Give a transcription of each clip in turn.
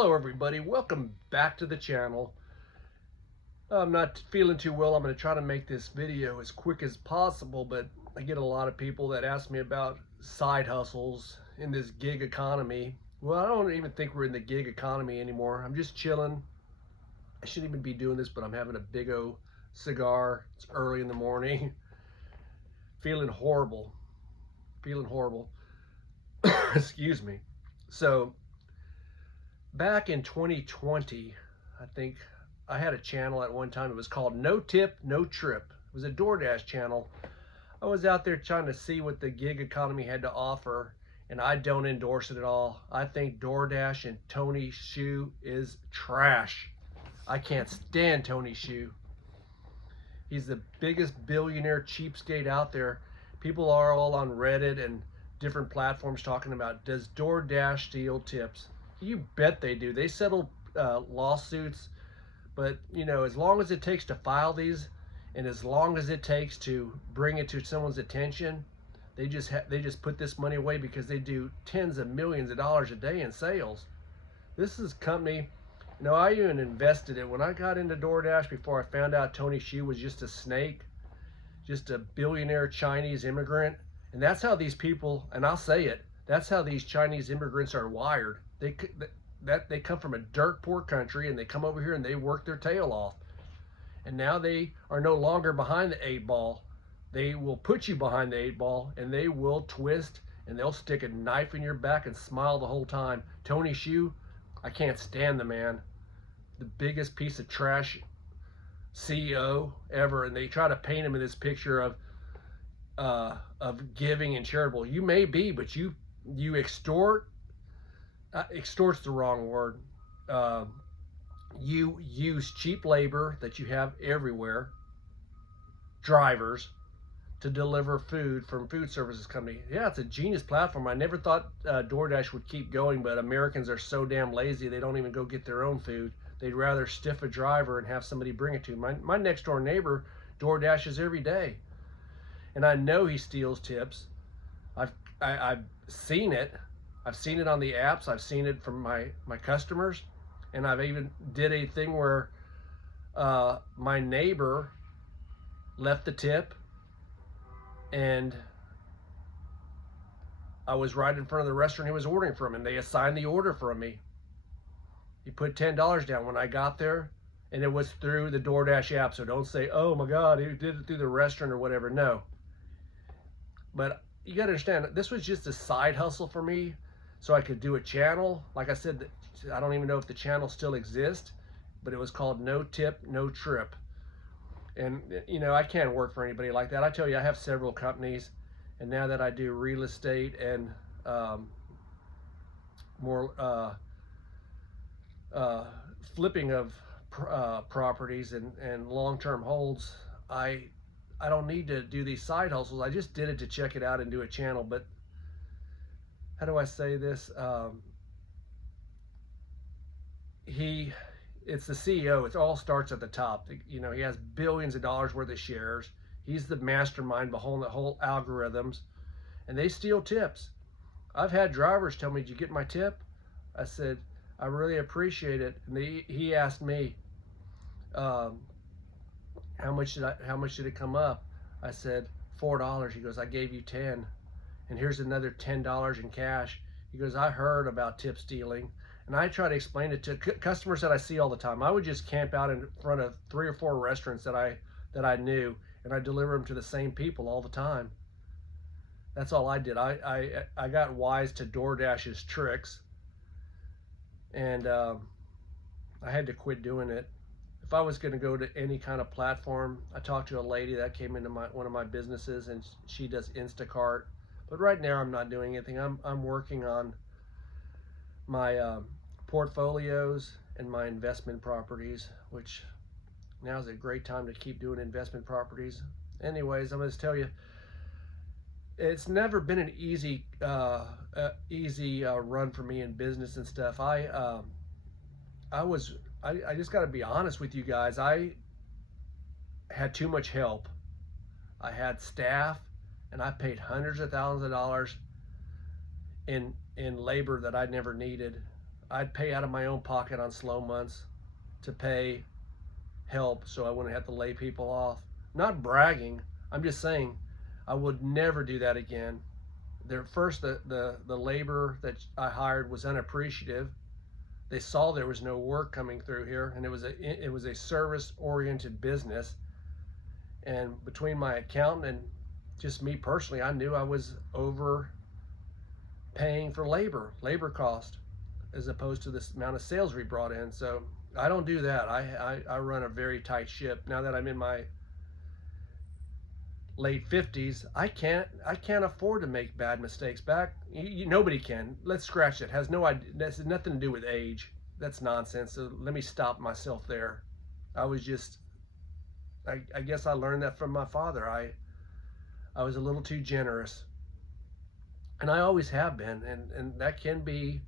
Hello everybody, welcome back to the channel. I'm not feeling too well. I'm going to try to make this video as quick as possible, but I get a lot of people that ask me about side hustles in this gig economy. Well, I don't even think we're in the gig economy anymore. I'm just chilling. I shouldn't even be doing this, but I'm having a big old cigar. It's early in the morning. Feeling horrible. Excuse me. So back in 2020, I think I had a channel at one time. It was called No Tip, No Trip. It was a DoorDash channel. I was out there trying to see what the gig economy had to offer, and I don't endorse it at all. I think DoorDash and Tony Xu is trash. I can't stand Tony Xu. He's the biggest billionaire cheapskate out there. People are all on Reddit and different platforms talking about, does DoorDash steal tips? You bet they do. They settle lawsuits, but you know, as long as it takes to file these, and as long as it takes to bring it to someone's attention, they just put this money away because they do tens of millions of dollars a day in sales. This is a company, you know, I even invested it when I got into DoorDash before I found out Tony Xu was just a snake, just a billionaire Chinese immigrant. And that's how these people, and I'll say it, that's how these Chinese immigrants are wired. They come from a dirt poor country, and they come over here and they work their tail off. And now they are no longer behind the 8-ball. They will put you behind the 8-ball, and they will twist, and they'll stick a knife in your back and smile the whole time. Tony Xu, I can't stand the man. The biggest piece of trash CEO ever, and they try to paint him in this picture of giving and charitable. You may be, but you extort. Extort's the wrong word. You use cheap labor that you have everywhere, drivers, to deliver food from food services company. Yeah, it's a genius platform. I never thought DoorDash would keep going, but Americans are so damn lazy they don't even go get their own food. They'd rather stiff a driver and have somebody bring it to them. My next door neighbor DoorDashes every day, and I know he steals tips. I've seen it. I've seen it on the apps. I've seen it from my customers, and I've even did a thing where my neighbor left the tip, and I was right in front of the restaurant he was ordering from, and they assigned the order from me. He put $10 down when I got there, and it was through the DoorDash app. So don't say, oh my God, he did it through the restaurant or whatever. No. But you got to understand, this was just a side hustle for me, so I could do a channel. Like I said, I don't even know if the channel still exists, but it was called No Tip, No Trip. And you know, I can't work for anybody like that. I tell you, I have several companies, and now that I do real estate and more flipping of properties and long-term holds, I don't need to do these side hustles. I just did it to check it out and do a channel. But how do I say this? It's the CEO. It all starts at the top. You know, he has billions of dollars worth of shares. He's the mastermind behind the whole algorithms, and they steal tips. I've had drivers tell me, "Did you get my tip?" I said, "I really appreciate it." And he asked me, how much did it come up? I said, $4. He goes, I gave you 10, and here's another $10 in cash. He goes, I heard about tip stealing. And I try to explain it to customers that I see all the time. I would just camp out in front of 3 or 4 restaurants that I knew, and I deliver them to the same people all the time. That's all I did. I got wise to DoorDash's tricks, and I had to quit doing it. If I was going to go to any kind of platform, I talked to a lady that came into one of my businesses, and she does Instacart. But right now, I'm not doing anything. I'm working on my portfolios and my investment properties, which now is a great time to keep doing investment properties. Anyways, I'm going to tell you, it's never been an easy run for me in business and stuff. I just got to be honest with you guys. I had too much help. I had staff, and I paid hundreds of thousands of dollars in labor that I never needed. I'd pay out of my own pocket on slow months to pay help so I wouldn't have to lay people off. Not bragging. I'm just saying I would never do that again. The labor that I hired was unappreciative. They saw there was no work coming through here, and it was a service oriented business. And between my accountant and just me personally, I knew I was overpaying for labor cost, as opposed to this amount of sales we brought in. So I don't do that. I run a very tight ship. Now that I'm in my late 50s, I can't afford to make bad mistakes back. Nobody can. Let's scratch that. Has nothing to do with age. That's nonsense. So let me stop myself there. I guess I learned that from my father. I was a little too generous, and I always have been, and that can be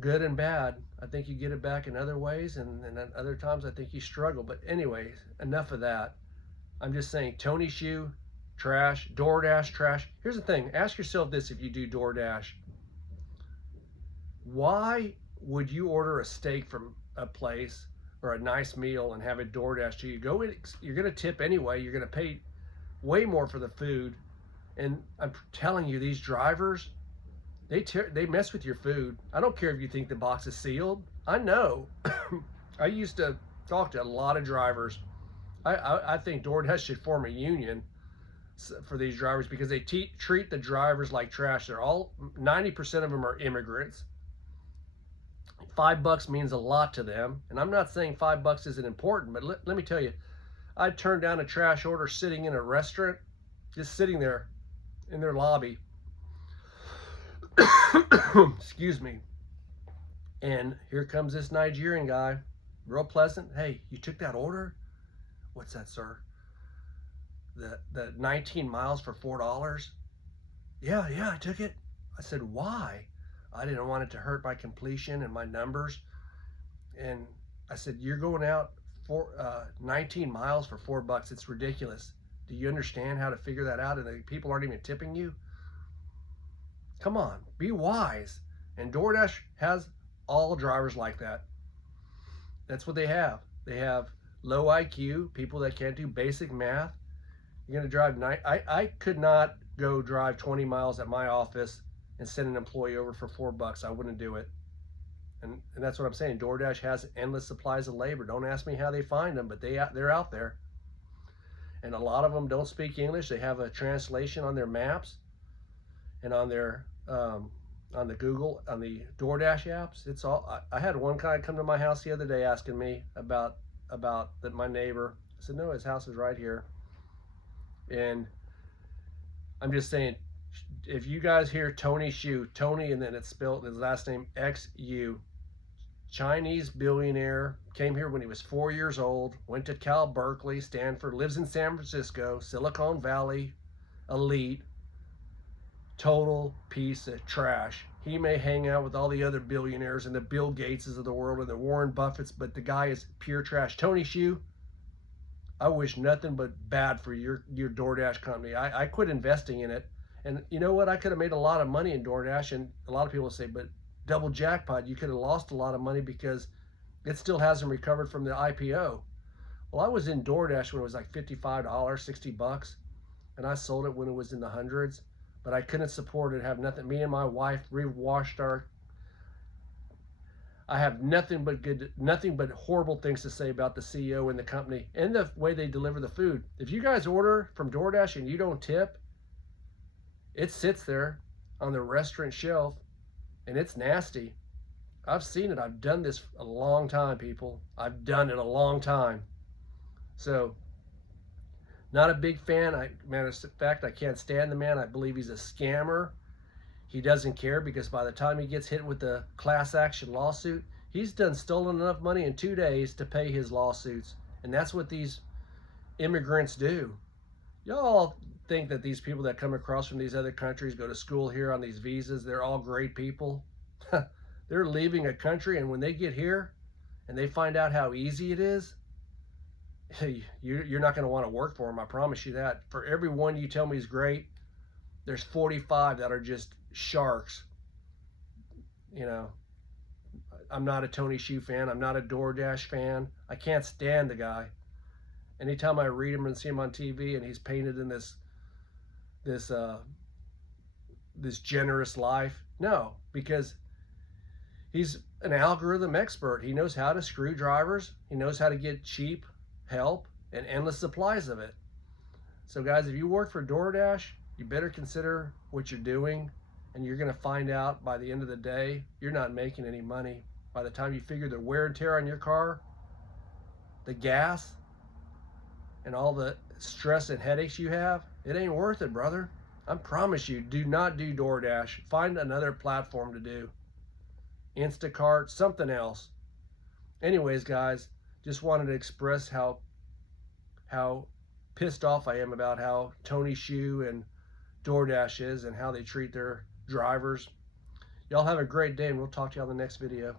good and bad. I think you get it back in other ways, and at other times I think you struggle. But anyways, enough of that. I'm just saying, Tony Shoe, trash. DoorDash, trash. Here's the thing. Ask yourself this: if you do DoorDash, why would you order a steak from a place or a nice meal and have it DoorDash to you? You're going to tip anyway. You're going to pay way more for the food. And I'm telling you, these drivers, they mess with your food. I don't care if you think the box is sealed. I know. I used to talk to a lot of drivers. I think DoorDash should form a union for these drivers, because they treat the drivers like trash. 90% of them are immigrants. $5 means a lot to them. And I'm not saying $5 isn't important, but let me tell you, I turned down a trash order sitting in a restaurant, just sitting there in their lobby. Excuse me. And here comes this Nigerian guy, real pleasant. Hey, you took that order? What's that, sir? The 19 miles for $4? Yeah, I took it. I said, why? I didn't want it to hurt my completion and my numbers. And I said, you're going out for 19 miles for $4. It's ridiculous. Do you understand how to figure that out? And the people aren't even tipping you? Come on, be wise. And DoorDash has all drivers like that. That's what they have. They have low IQ, people that can't do basic math. You're going to drive I could not go drive 20 miles at my office and send an employee over for $4. I wouldn't do it. And that's what I'm saying. DoorDash has endless supplies of labor. Don't ask me how they find them, but they're out there. And a lot of them don't speak English. They have a translation on their maps and on their on the DoorDash apps. It's all. I had one guy come to my house the other day asking me about my neighbor. I said, no, his house is right here. And I'm just saying, if you guys hear Tony Shoe, Tony, and then it's spelled his last name XU, Chinese billionaire, came here when he was 4 years old, went to Cal, Berkeley, Stanford, lives in San Francisco, Silicon Valley, elite, total piece of trash. He may hang out with all the other billionaires and the Bill Gateses of the world and the Warren Buffetts, but the guy is pure trash. Tony Shoe, I wish nothing but bad for your DoorDash company. I quit investing in it. And you know what? I could have made a lot of money in DoorDash, and a lot of people say, but double jackpot, you could have lost a lot of money because it still hasn't recovered from the IPO. Well, I was in DoorDash when it was like $55, $60, and I sold it when it was in the hundreds, but I couldn't support it, have nothing. Me and my wife rewashed I have nothing but horrible things to say about the CEO and the company and the way they deliver the food. If you guys order from DoorDash and you don't tip, it sits there on the restaurant shelf and it's nasty. I've seen it. I've done this a long time, people. I've done it a long time. So, not a big fan. Matter of fact, I can't stand the man. I believe he's a scammer. He doesn't care, because by the time he gets hit with the class action lawsuit, he's stolen enough money in 2 days to pay his lawsuits. And that's what these immigrants do. Y'all think that these people that come across from these other countries, go to school here on these visas, they're all great people. They're leaving a country, and when they get here and they find out how easy it is, you're not going to want to work for them. I promise you that. For every one you tell me is great, there's 45 that are just sharks. You know, I'm not a Tony Hsiu fan. I'm not a DoorDash fan. I can't stand the guy. Anytime I read him and see him on TV and he's painted in this generous life, no, because he's an algorithm expert. He knows how to screw drivers. He knows how to get cheap help and endless supplies of it. So guys, if you work for DoorDash, you better consider what you're doing, and you're going to find out by the end of the day, you're not making any money. By the time you figure the wear and tear on your car, the gas, and all the stress and headaches you have, it ain't worth it, brother. I promise you, do not do DoorDash. Find another platform to do. Instacart, something else. Anyways, guys, just wanted to express how pissed off I am about how Tony Hsiu and DoorDash is and how they treat their drivers. Y'all have a great day, and we'll talk to you on the next video.